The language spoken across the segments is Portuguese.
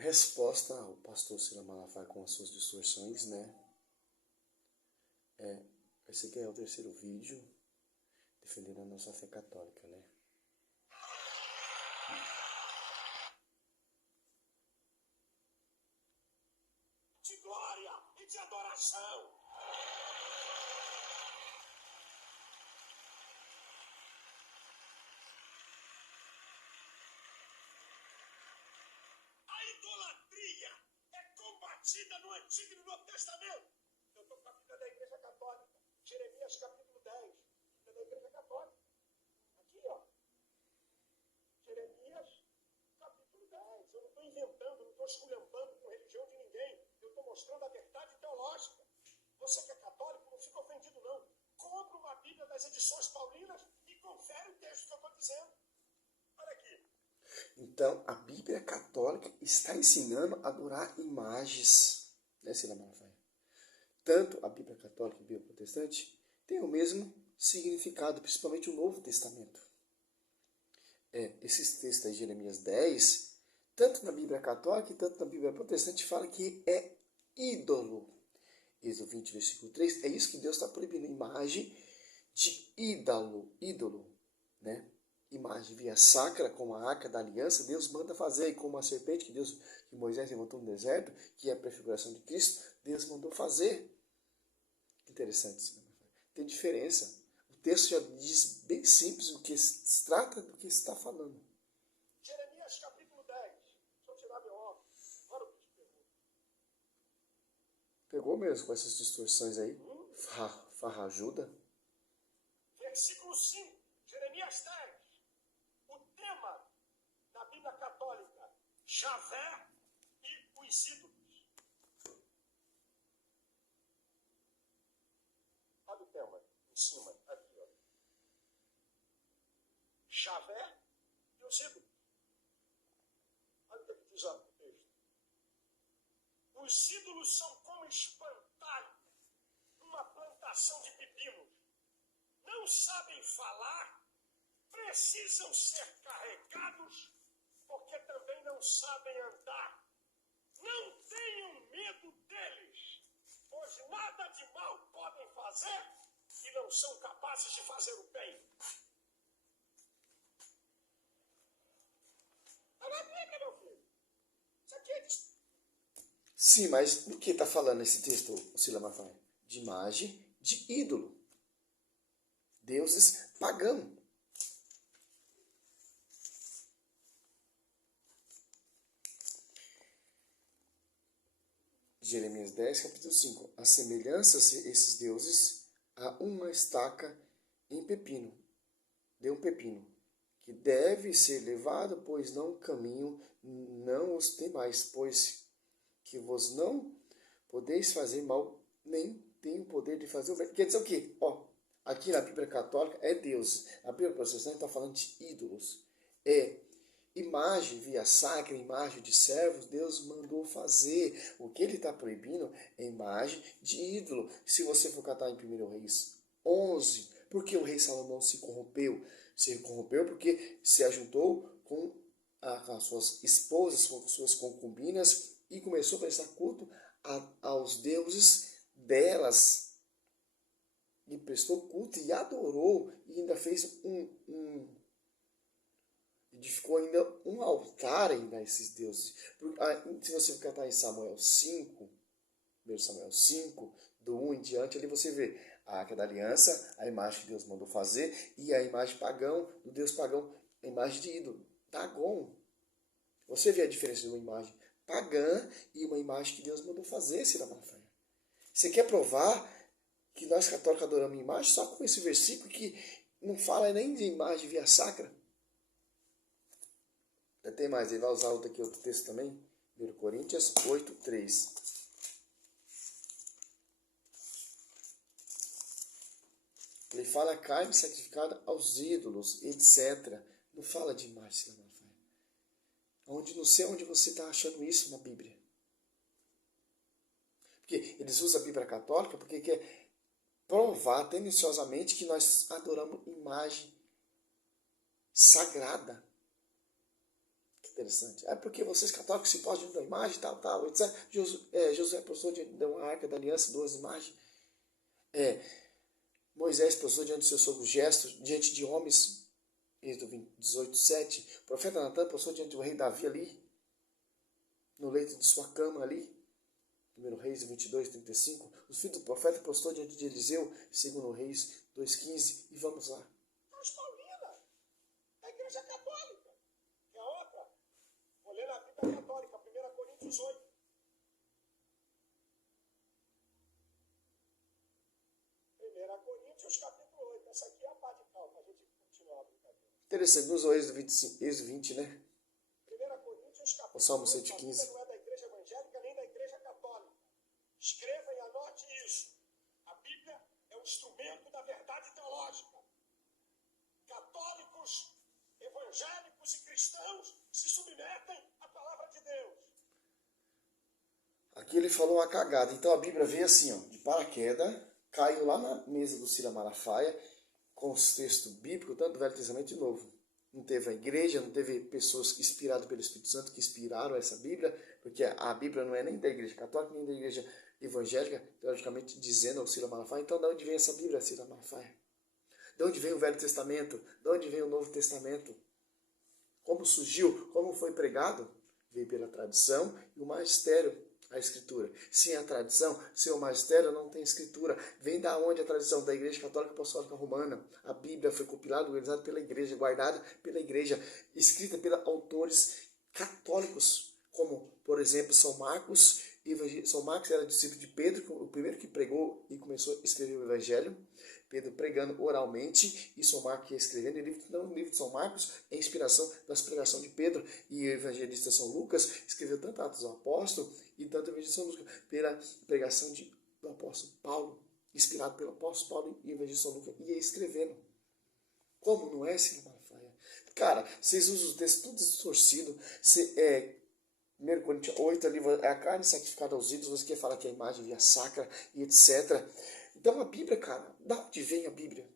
Resposta ao pastor Silas Malafaia com as suas distorções, né? Esse aqui é o terceiro vídeo defendendo a nossa fé católica, né? De glória e de adoração. A idolatria é combatida no Antigo e no Novo Testamento. Eu estou com a Bíblia da Igreja Católica, Jeremias capítulo 10, Bíblia da Igreja Católica. Aqui, ó. Jeremias capítulo 10. Eu não estou inventando, não estou esculhambando com religião de ninguém. Eu estou mostrando a verdade teológica. Você que é católico, não fica ofendido, não. Compra uma Bíblia das edições paulinas e confere o texto que eu estou dizendo. Olha aqui. Então, a Bíblia católica está ensinando a adorar imagens, né, Silas Malafaia? Tanto a Bíblia católica e a Bíblia protestante têm o mesmo significado, principalmente o Novo Testamento. Esses textos aí, Jeremias 10, tanto na Bíblia católica e tanto na Bíblia protestante, fala que é ídolo. Êxodo 20, versículo 3, é isso que Deus está proibindo, imagem de ídolo, né? Imagem via sacra, como a arca da aliança, Deus manda fazer, e como a serpente que Moisés levantou no deserto, que é a prefiguração de Cristo, Deus mandou fazer. Interessante, tem diferença. O texto já diz bem simples o que se trata do que se está falando. Jeremias capítulo 10. Deixa eu tirar meu óculos. Olha o que te pergunto. Pegou mesmo com essas distorções aí? Farrajuda? Versículo 5. Jeremias 10. O tema da Bíblia Católica: Javé e os ídolos. Olha o tema em cima, aqui, ó. Javé e os ídolos. Olha o que diz o texto. Os ídolos são como espantalho numa plantação de pepinos. Não sabem falar, precisam ser carregados, porque também não sabem andar. Não tenham medo deles, pois nada de mal podem fazer e não são capazes de fazer o bem. Está na Bíblia, meu filho. Isso aqui é de... Sim, mas do que está falando esse texto, Silas Malafaia? De imagem de ídolo. Deuses pagãos. Jeremias 10, capítulo 5. Assemelhança-se esses deuses a uma estaca em pepino, de um pepino, que deve ser levado, pois não caminho, não os temais, pois que vos não podeis fazer mal, nem tem o poder de fazer o bem. Quer dizer o quê? Aqui na Bíblia Católica é Deus. A Bíblia Protestante está falando de ídolos. Imagem via sacra, imagem de servos, Deus mandou fazer. O que ele está proibindo é imagem de ídolo. Se você for catar em 1 Reis 11, por que o rei Salomão se corrompeu? Se corrompeu porque se ajuntou com as suas esposas, com suas concubinas, e começou a prestar culto aos deuses delas. E prestou culto e adorou, e ainda fez edificou ainda um altar ainda a esses deuses. Se você catar em Samuel 5, 1 Samuel 5, do 1 em diante, ali você vê a Arca da Aliança, a imagem que Deus mandou fazer, e a imagem pagão, do Deus pagão, a imagem de ídolo, Dagon. Você vê a diferença de uma imagem pagã e uma imagem que Deus mandou fazer, Silas Malafaia. Você quer provar que nós católicos adoramos imagem só com esse versículo que não fala nem de imagem via sacra? Tem mais, ele vai usar outro texto também, 1 Coríntios 8, 3. Ele fala carne sacrificada aos ídolos, etc. Não fala de imagem, não sei onde você está achando isso na Bíblia. Porque eles usam a Bíblia católica porque quer provar tendenciosamente que nós adoramos imagem sagrada. Interessante. É porque vocês católicos se podem diante da imagem, tal, etc. Josué postou diante de uma arca da aliança, 2 imagens. Moisés postou diante do seu sogro gestos, diante de homens, Êxodo 18:7. O profeta Natan postou diante do rei Davi ali, no leito de sua cama ali. 1 Reis 22:35. Os filhos do profeta postou diante de Eliseu, 2 Reis 2:15. E vamos lá. Mas Paulina, a igreja católica, que é a outra. Vou ler na Bíblia católica, 1 Coríntios 8. 1 Coríntios capítulo 8. Essa aqui é a pá de cal, para a gente continuar a brincadeira. Interessante, nos Êxodo 20, né? 1 Coríntios capítulo 8. O Salmo A 115. Bíblia não é da igreja evangélica nem da igreja católica. Escreva e anote isso. A Bíblia é um instrumento da verdade teológica. Católicos, evangélicos e cristãos se submetem à palavra de Deus. Aqui ele falou uma cagada. Então a Bíblia veio assim, ó, de paraquedas, caiu lá na mesa do Cira Malafaia, com os textos bíblicos, tanto do Velho Testamento e Novo. Não teve a igreja, não teve pessoas inspiradas pelo Espírito Santo que inspiraram essa Bíblia, porque a Bíblia não é nem da igreja católica, nem da igreja evangélica, teologicamente dizendo ao Cira Malafaia. Então de onde vem essa Bíblia, Cira Malafaia? De onde vem o Velho Testamento? De onde vem o Novo Testamento? Como surgiu? Como foi pregado? Veio pela tradição e o magistério, a escritura. Sem a tradição, sem o magistério, não tem escritura. Vem da onde a tradição? Da Igreja Católica Apostólica Romana. A Bíblia foi compilada, organizada pela igreja, guardada pela igreja, escrita por autores católicos, como, por exemplo, São Marcos. São Marcos era discípulo de Pedro, o primeiro que pregou e começou a escrever o Evangelho. Pedro pregando oralmente e São Marcos escrevendo. O livro de São Marcos é inspiração das pregações de Pedro, e o evangelista São Lucas escreveu tanto Atos do Apóstolo e tanto o evangelista São Lucas pela pregação do apóstolo Paulo, inspirado pelo apóstolo Paulo e o evangelista São Lucas, ia escrevendo. Como não é, Ciro Malafaia? Cara, vocês usam o texto tudo distorcido. 1 Coríntios 8, ali, é a carne sacrificada aos ídolos, você quer falar que a imagem via sacra e etc. Então a Bíblia, cara, da onde vem a Bíblia?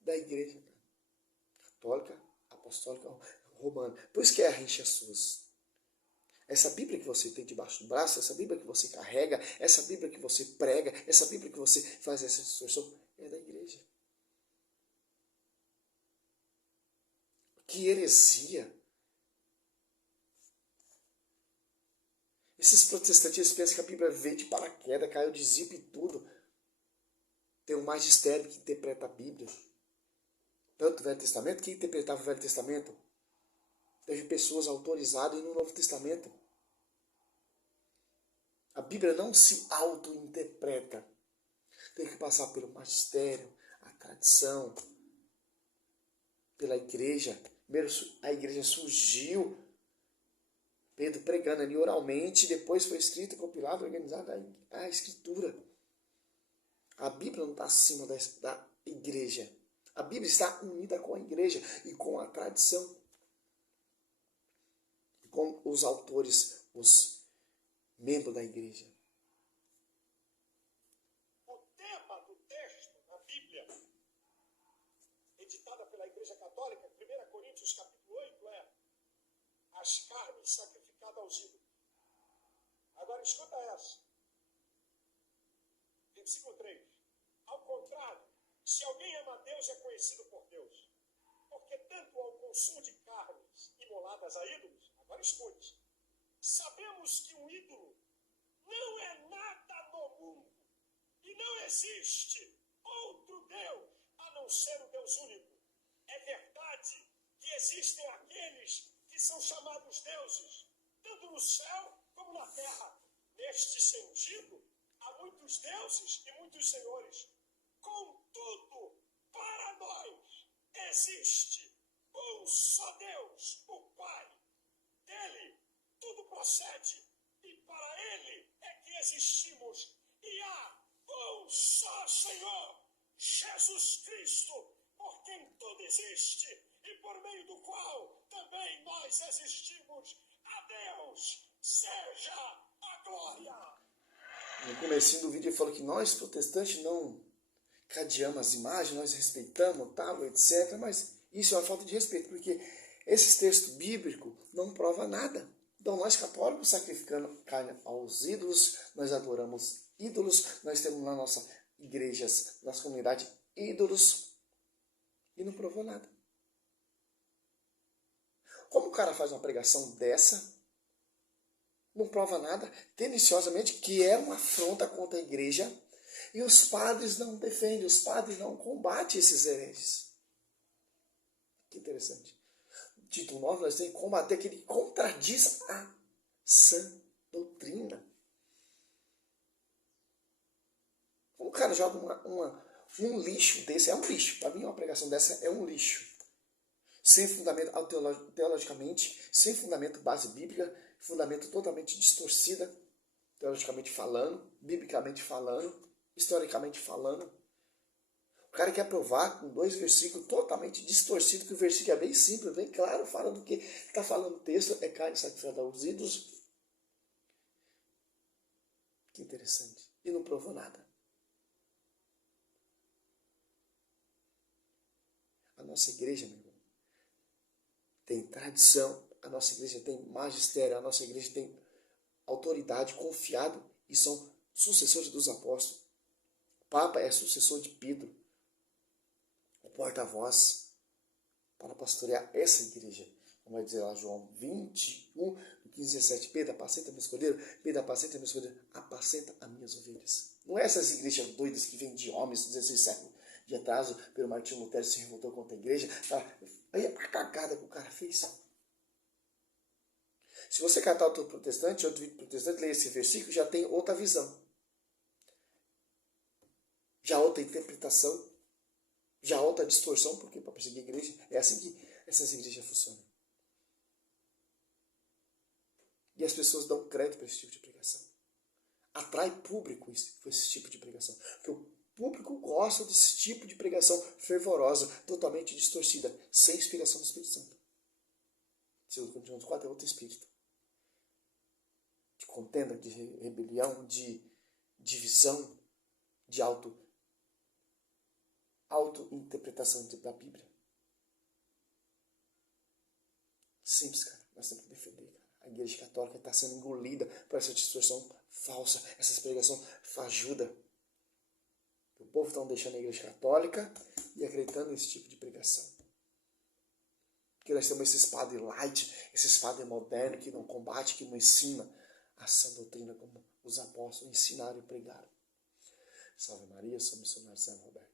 Da igreja, cara. Católica, apostólica, romana. Por isso que é a rixa suas. Essa Bíblia que você tem debaixo do braço, essa Bíblia que você carrega, essa Bíblia que você prega, essa Bíblia que você faz essa distorção, é da igreja. Que heresia! Esses protestantes pensam que a Bíblia veio de paraquedas, caiu de zipo e tudo. Tem um magistério que interpreta a Bíblia. Tanto o Velho Testamento, quem interpretava o Velho Testamento? Teve pessoas autorizadas no Novo Testamento. A Bíblia não se auto-interpreta. Tem que passar pelo magistério, a tradição, pela igreja. Primeiro a igreja surgiu, Pedro pregando ali oralmente, depois foi escrito, compilado, organizado a escritura. A Bíblia não está acima da igreja. A Bíblia está unida com a igreja e com a tradição. Com os autores, os membros da igreja. O tema do texto da Bíblia, editada pela Igreja Católica, 1 Coríntios capítulo 8, é as carnes sacrificadas aos ídolos. Agora escuta essa. Versículo 3. Ao contrário, se alguém ama a Deus, é conhecido por Deus. Porque tanto ao consumo de carnes imoladas a ídolos, agora escute, sabemos que um ídolo não é nada no mundo e não existe outro Deus a não ser o Deus único. É verdade que existem aqueles que são chamados deuses, tanto no céu como na terra. Neste sentido, há muitos deuses e muitos senhores. Contudo, para nós existe um só Deus, o Pai. Dele tudo procede e para Ele é que existimos. E há um só Senhor, Jesus Cristo, por quem tudo existe e por meio do qual também nós existimos. A Deus seja a glória. No comecinho do vídeo ele falou que nós, protestantes, não cadeamos as imagens, nós respeitamos, tal, etc. Mas isso é uma falta de respeito, porque Esse texto bíblico não prova nada. Então nós católicos sacrificando carne aos ídolos, nós adoramos ídolos, nós temos na nossa igrejas, nossa comunidade, ídolos, e não provou nada. Como o cara faz uma pregação dessa, não prova nada, tendenciosamente, que é uma afronta contra a igreja, e os padres não defendem, os padres não combatem esses hereges. Que interessante. Título 9, nós temos que combater aquele que contradiz a sã doutrina. Um cara joga um lixo desse, é um lixo. Para mim, uma pregação dessa é um lixo. Sem fundamento teologicamente, sem fundamento base bíblica, fundamento totalmente distorcida, teologicamente falando, biblicamente falando, historicamente falando. O cara quer provar com 2 versículos totalmente distorcidos, que o versículo é bem simples, bem claro, fala do que está falando o texto, é carne sacrificada aos ídolos. Que interessante. E não provou nada. A nossa igreja, meu irmão, tem tradição, a nossa igreja tem magistério, a nossa igreja tem autoridade, confiado, e são sucessores dos apóstolos. O Papa é sucessor de Pedro, o porta-voz para pastorear essa igreja. Como vai dizer lá João 21, 15, 17, Pedro, apacenta meu escolheiro, Pedro, apacenta meu escolheiro, apacenta as minhas ovelhas. Não é essas igrejas doidas que vêm de homens do 16 século de atraso, pelo Martinho Lutero se revoltou contra a igreja. Aí a cagada que o cara fez. Se você catar outro protestante, outro vídeo protestante, ler esse versículo, já tem outra visão. Já outra interpretação, já outra distorção, porque para perseguir a igreja, é assim que essas igrejas funcionam. E as pessoas dão crédito para esse tipo de pregação. Atrai público com esse tipo de pregação. Porque o público gosta desse tipo de pregação fervorosa, totalmente distorcida, sem inspiração do Espírito Santo. 2 Coríntios 4 é outro espírito. De contenda, de rebelião, de divisão, de auto-interpretação da Bíblia. Simples, cara. Nós temos que defender, cara. A igreja católica está sendo engolida por essa distorção falsa, essa pregação fajuda. O povo está deixando a igreja católica e acreditando nesse tipo de pregação. Porque nós temos esses padres light, esses padres modernos que não combatem, que não ensinam a sã doutrina como os apóstolos ensinaram e pregaram. Salve Maria, sou missionário São Roberto.